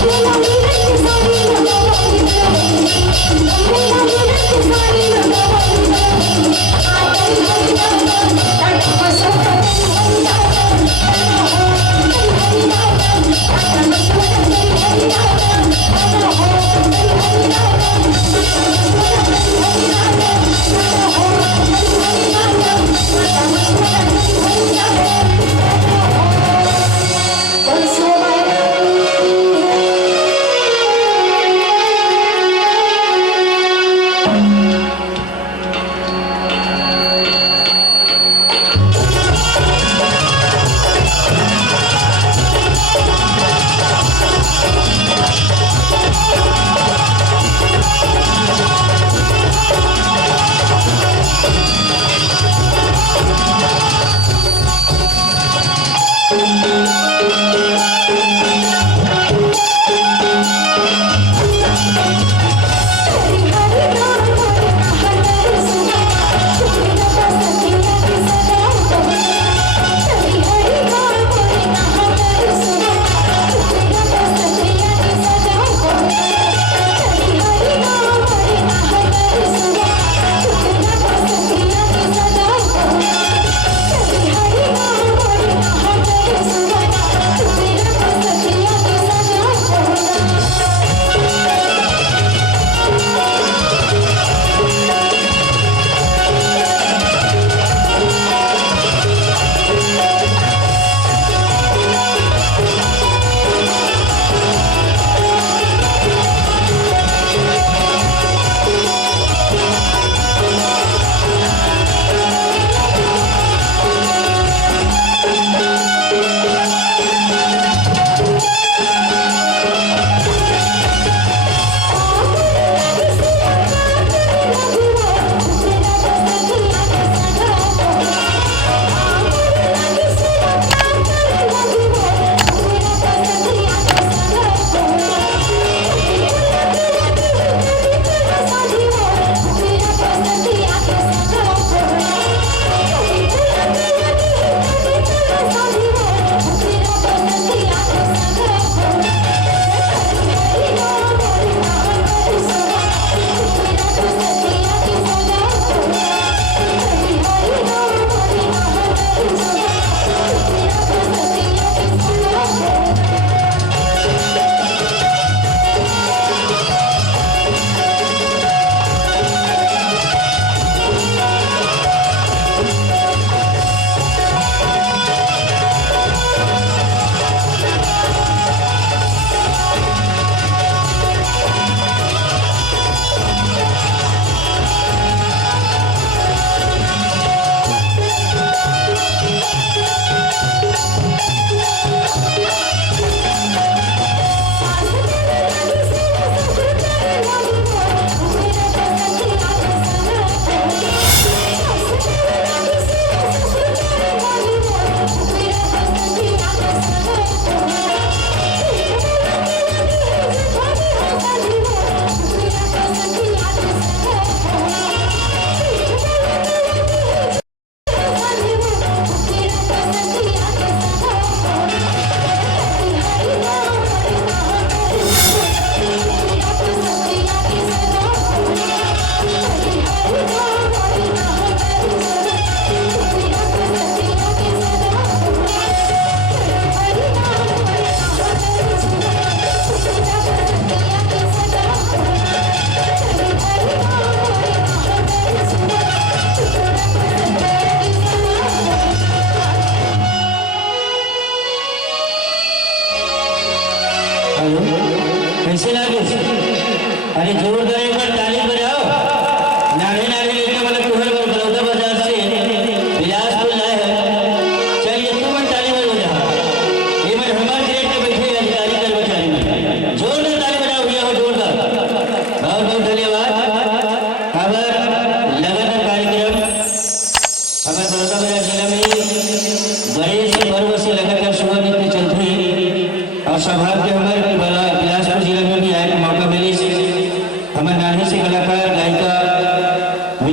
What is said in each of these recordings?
Thank you.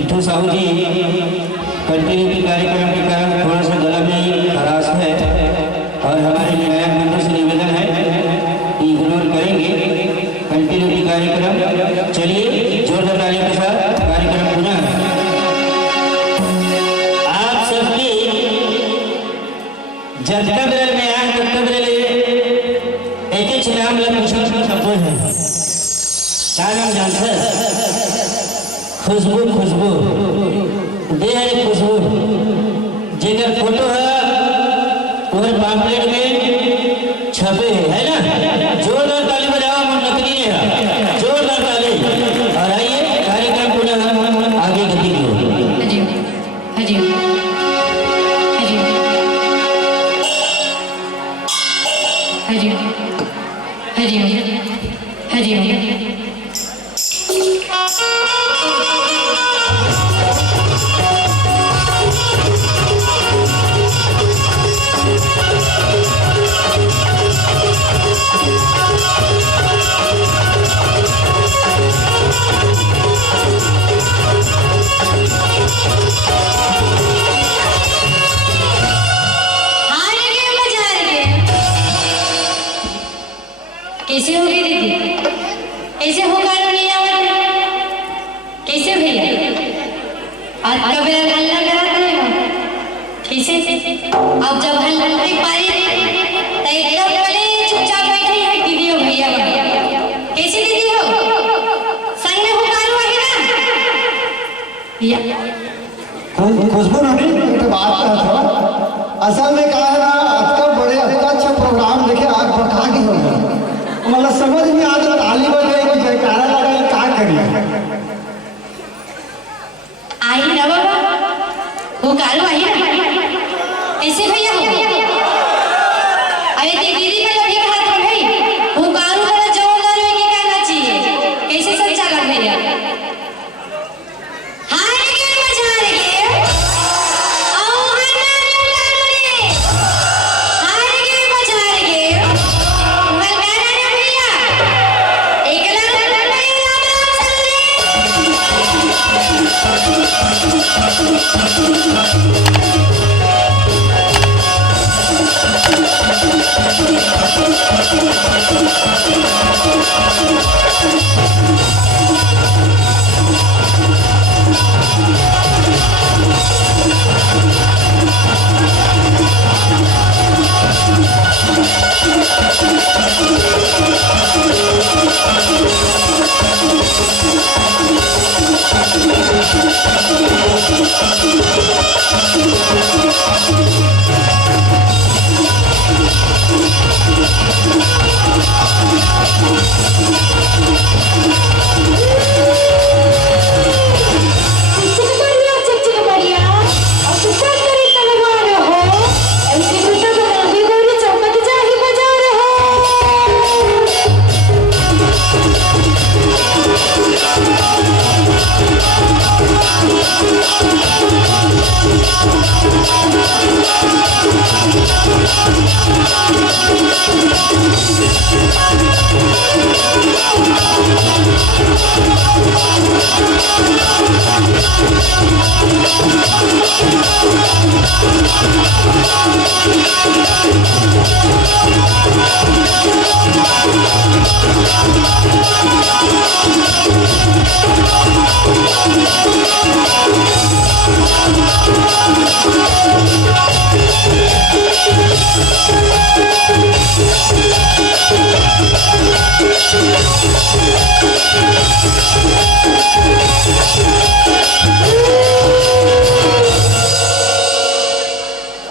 मिठू साहू जी कंटिन्यू की कार्यक्रम के कारण थोड़ा सा गला में खराश है और हमारे विधायक मित्रों से निवेदन है कि इग्नोर करेंगे कंटिन्यू की कार्यक्रम। चलिए जोरदार तालियों के साथ कार्यक्रम पुनः आप सबकी जनता दल में आए जनता दल एक नाम शब्द है क्या नाम जानते हैं? खुशबू खुशबू दे है खुशबू जेकर फोटो है वह पाम्पलेट में छपे है ना। जोरदार ताली बजाओ नकली है जोरदार ताली। और आइए कार्यक्रम पुनः आगे गति की। हजी हजी हजी हजी हजी हजी कैसे हो गई दीदी? कैसे हो कानूनी आवाज? कैसे भैया आज का बेरा हल्ला कराते हो? कैसे अब जब हल्ला नहीं पारी तो एकदम पहले चुपचाप बैठी है दीदी हो भैया। कैसे दीदी हो? संग में हो कानून है ना? खुशबू रानी एक बात था असल में कहा है ना आज का बड़े अच्छा प्रोग्राम देखे आज भड़का की हो गया मतलब समझ में आ जाता ताली बजाएगी जयकारा लगाएगी क्या करिए आई ना बाबा हो कालू आई ना कैसे भैया हो? अरे दीदी का लड़की का हाथ में भाई हो कालू वाला जोरदार में की करना चाहिए कैसे सच्चा कर भैया? हाय के मजा आ रही है आओ हन्ना रे हाय के मजा आ रही है मलगाना ना भैया एक लाख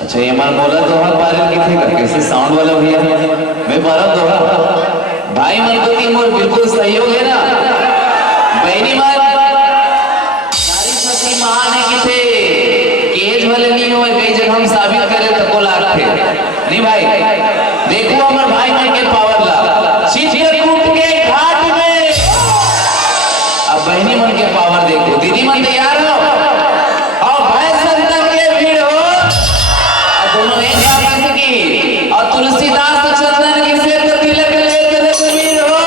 अच्छा ये मान बोला दोहा पालन की थे कैसे साउंड वाला भैया मैं बोला दोहा भाई मन को तीन मोर बिल्कुल सहयोग है ना बहनी मान सारी सती महान है कि थे केज वाले नहीं हुए कई जगह हम साबित करे तको लाग थे नहीं भाई देखो हमारे भाई मन के पावर ला चित्रकूट के घाट में अब बहनी मन के पावर देखो दीदी मन तैयार हो और भाई संतन के भीड़ हो दोनों एक साथ की और तुलसीदास तो चंदन की से तो तिलक ले लक्ष्मी हो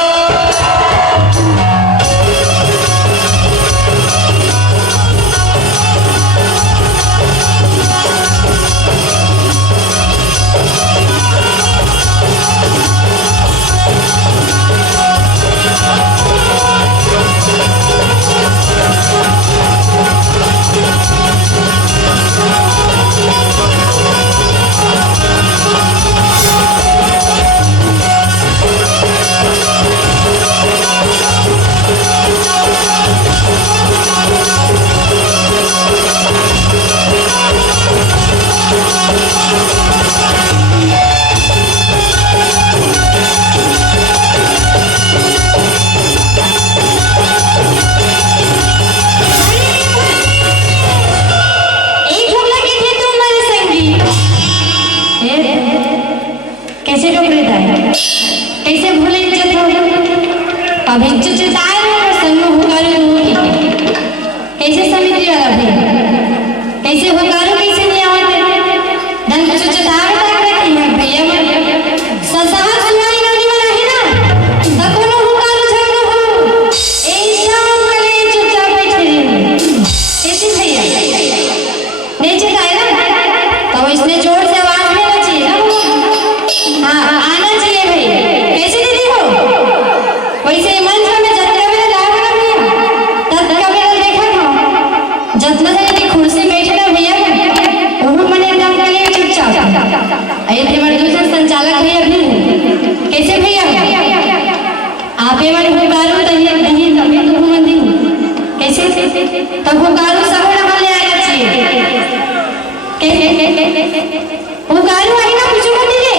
कैसे तब हुकारू सब रखले आया छी हुकारू आई ना पूछो मत रे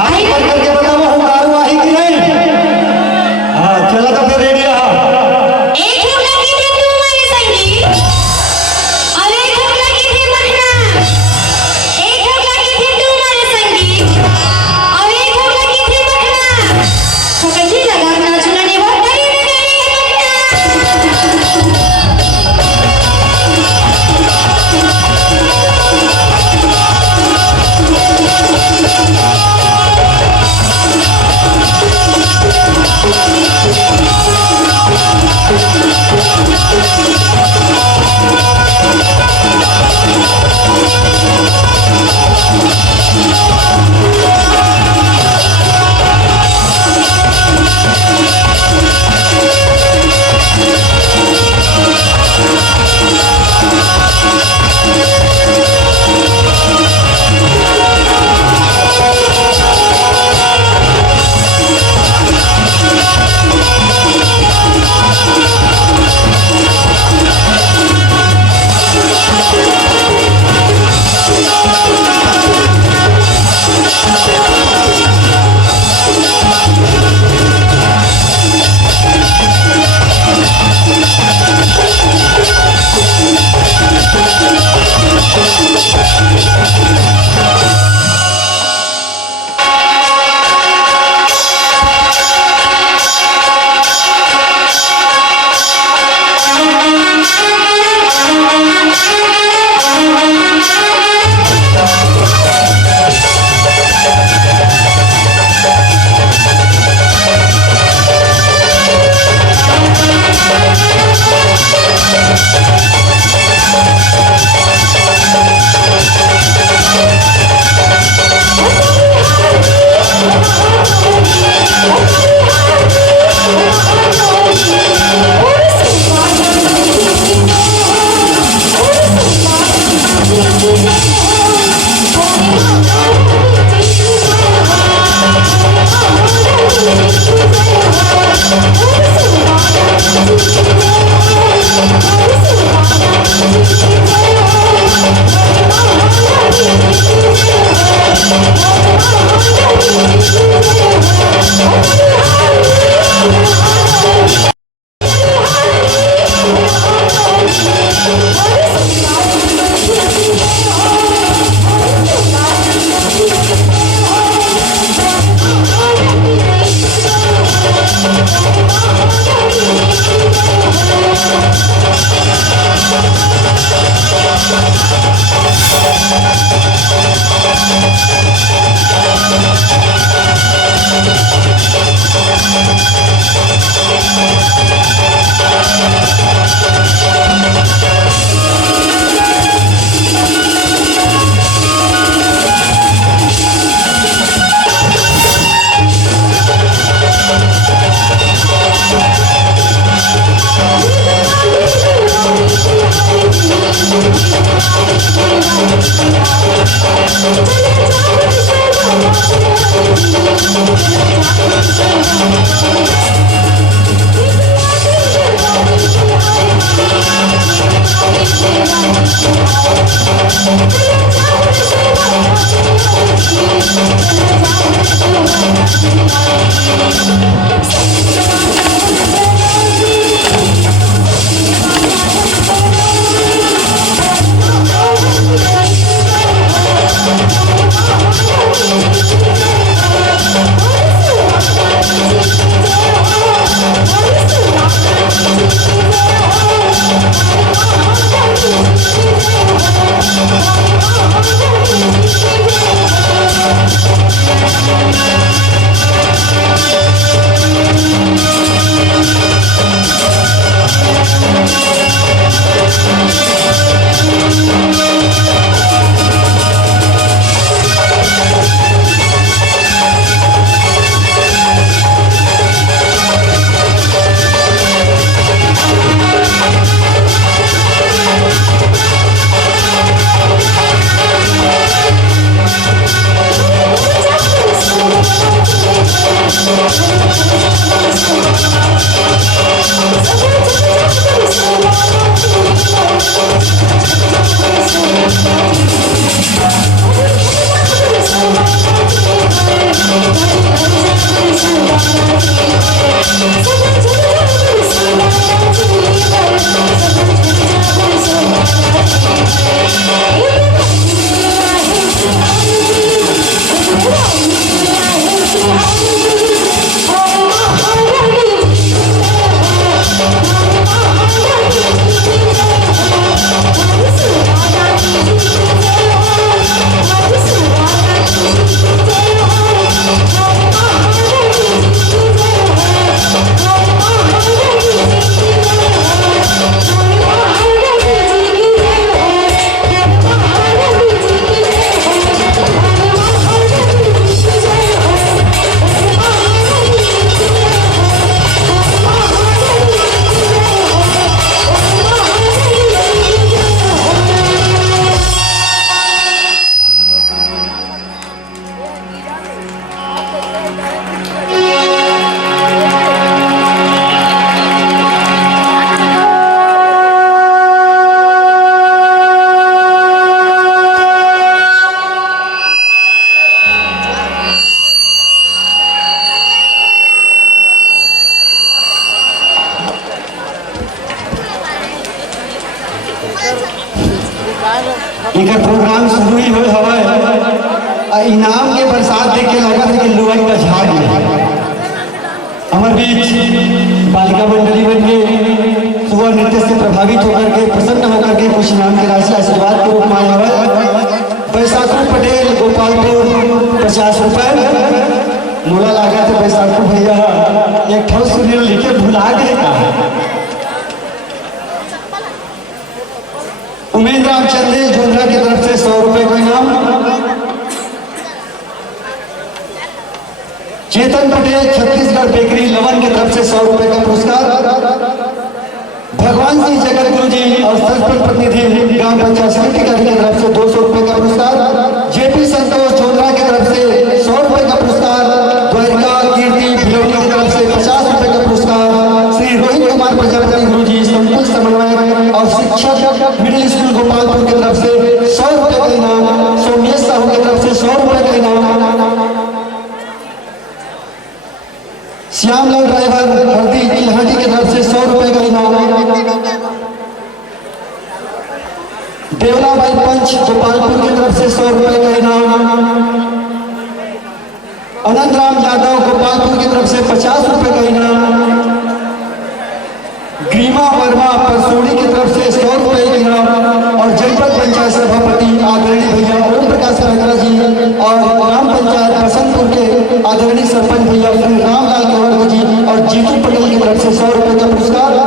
आप पढ़ करके बताओ हुकारू आई कि नहीं। हाँ चला तो फिर रेडी रहा। एक ठोकला की थी तू मेरे संगी और एक ठोकला की थी मखना एक ठोकला की थी तू मेरे संगी और एक ठोकला की थी मखना तो कैसी लगा अपना सुनाने बहुत बड़ी लगाने है एक प्रोग्राम शुरू ही हुए हवा इनाम के बरसात देख के लगा था कि लोग का झाड़ है हमारे बीच बालिका मंडली बन के सुबह नृत्य से प्रभावित होकर के प्रसन्न होकर के कुछ नाम की राशि आशीर्वाद के रूप में आया हुआ बैसाखू पटेल गोपालपुर 50 रुपए मोला लगा थे बैसाखू भैया एक ठोस सुनील लिखे भुला के कहा उमेश राम चंदेल झोंझा की तरफ से 100 रुपए का इनाम चेतन पटेल छत्तीसगढ़ बेकरी लवन की तरफ से 100 रुपए का पुरस्कार भगवान सिंह जगत गुरु जी और सरपंच प्रतिनिधि ग्राम पंचायत समिति की तरफ से 200 रुपए का पुरस्कार जेपी संतोष चौधरा की तरफ से 100 रुपए का पुरस्कार द्वारिका कीर्ति भिलौनी की तरफ से 50 रुपए का पुरस्कार श्री रोहित कुमार प्रजापति गुरु जी संकुल समन्वय और शिक्षक मिडिल स्कूल गोपालपुर की तरफ से 100 रुपए का इनाम सोमेश साहू की तरफ से 100 रुपए का इनाम श्यामलाल ड्राइवर हरदी चिल्हाटी की तरफ से 100 रुपए का इनाम देवला भाई पंच गोपालपुर की तरफ से 100 रुपए का इनाम अनंत राम यादव गोपालपुर की तरफ से 50 रुपए का इनाम ग्रीमा वर्मा परसोड़ी की तरफ से 100 रुपए का इनाम और जनपद पंचायत सभापति आदरणीय भैया ओम प्रकाश रंगला जी और ग्राम पंचायत बसंतपुर के आदरणीय सरपंच भैया श्री रामलाल गौर जी और जीतू पटेल की तरफ से 100 रुपए का पुरस्कार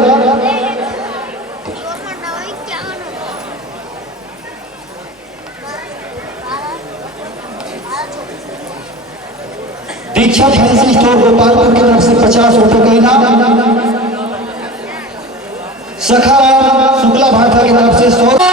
दीक्षा फैंसी स्टोर गोपालपुर की तरफ से 50 रुपए का इनाम सखाराम शुक्ला भाटा की तरफ से 100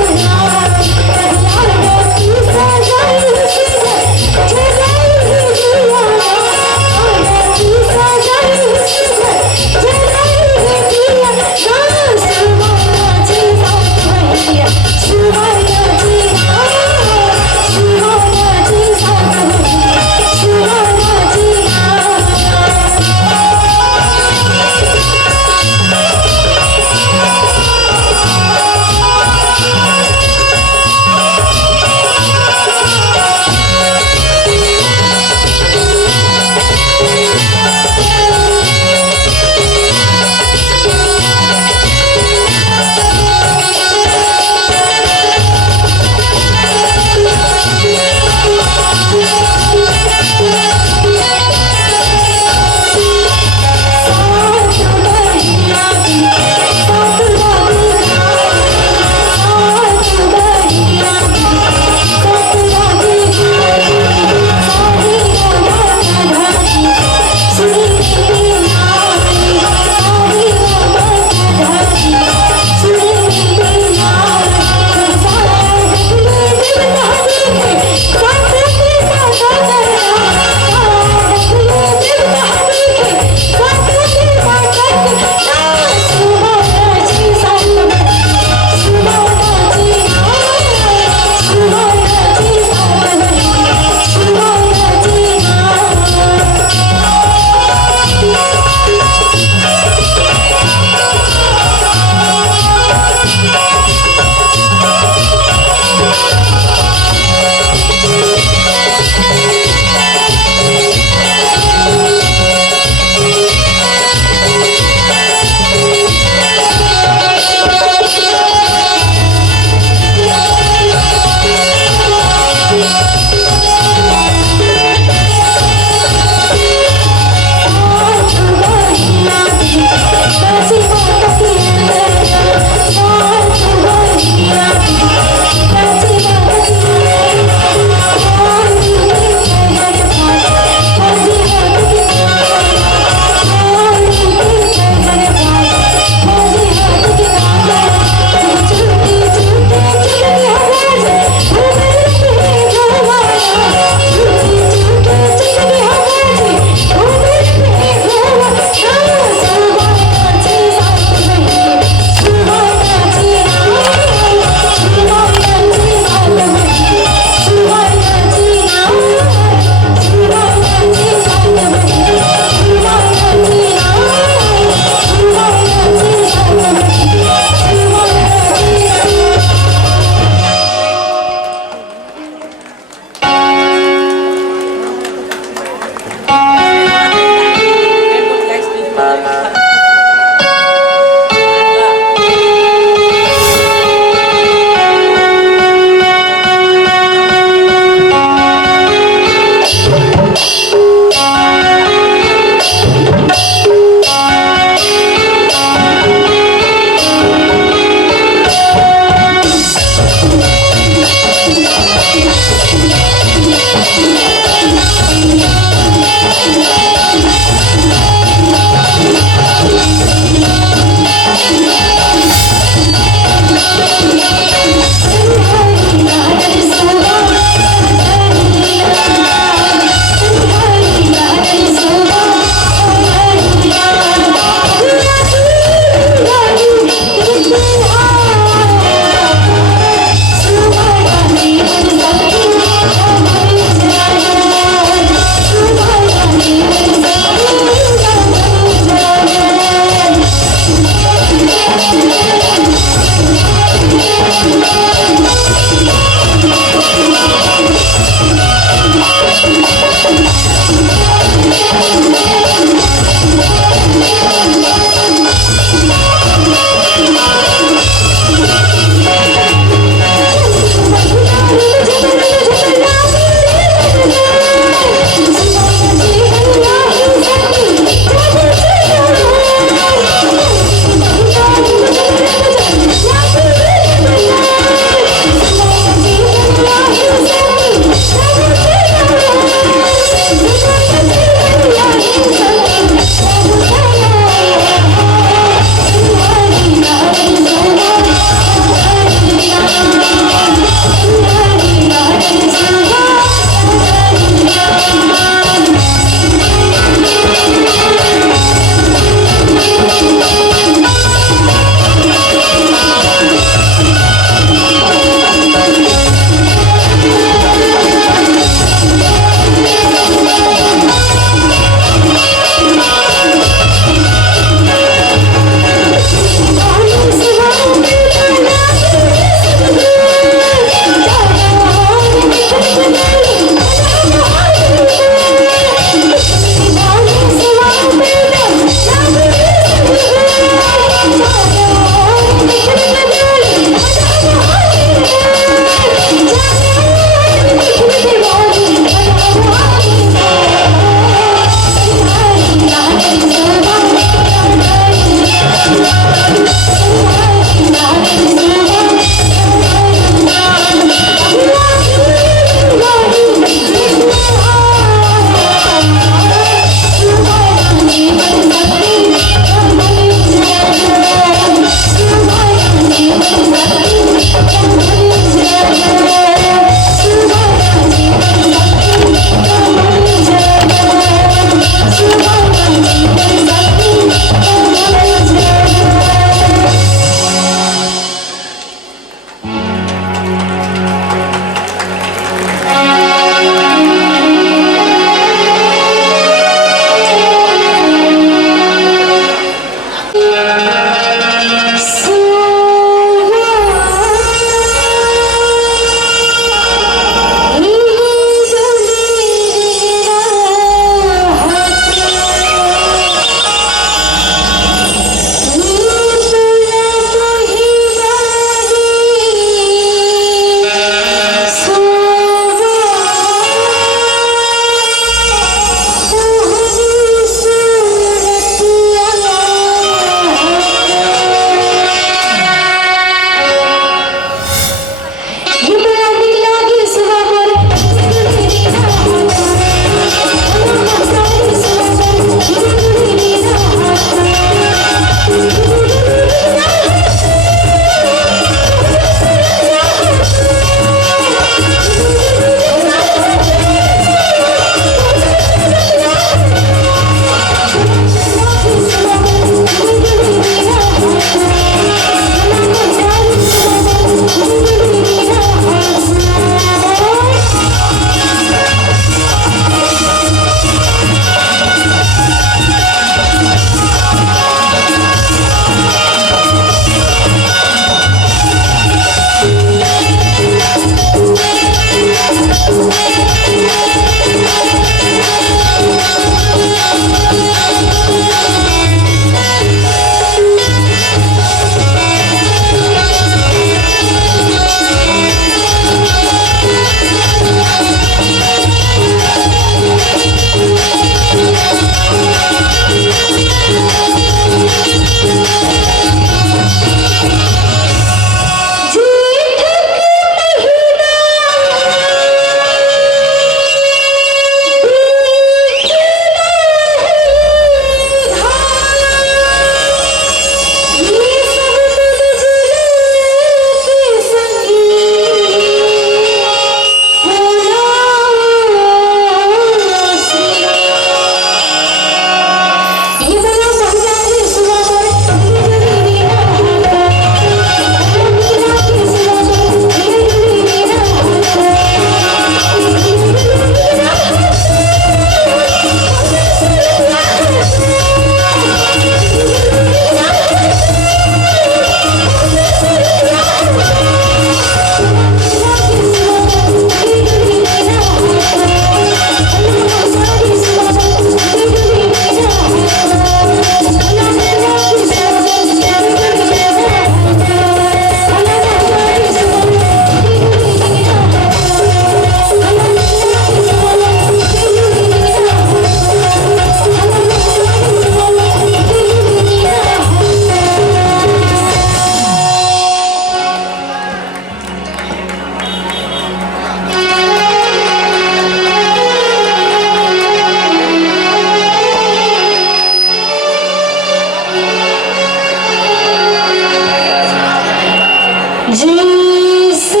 जैसे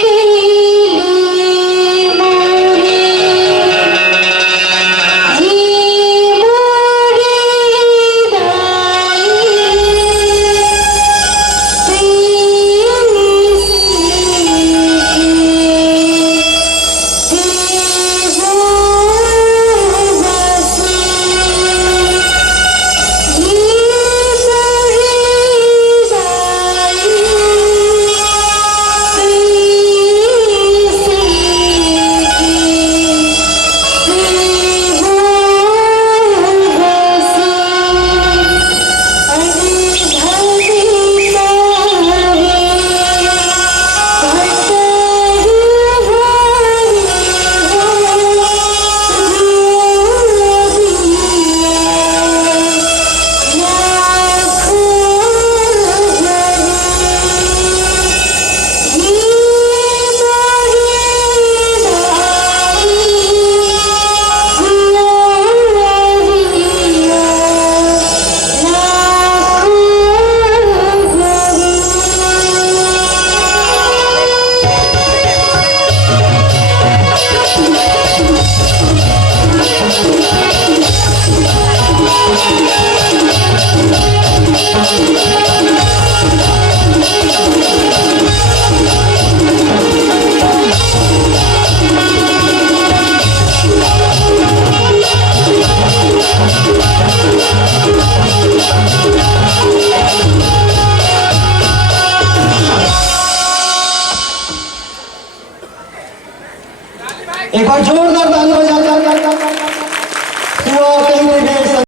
कि मोरे ये मोरे दाई एक बार जोरदार ताली बजा कर वो कहीं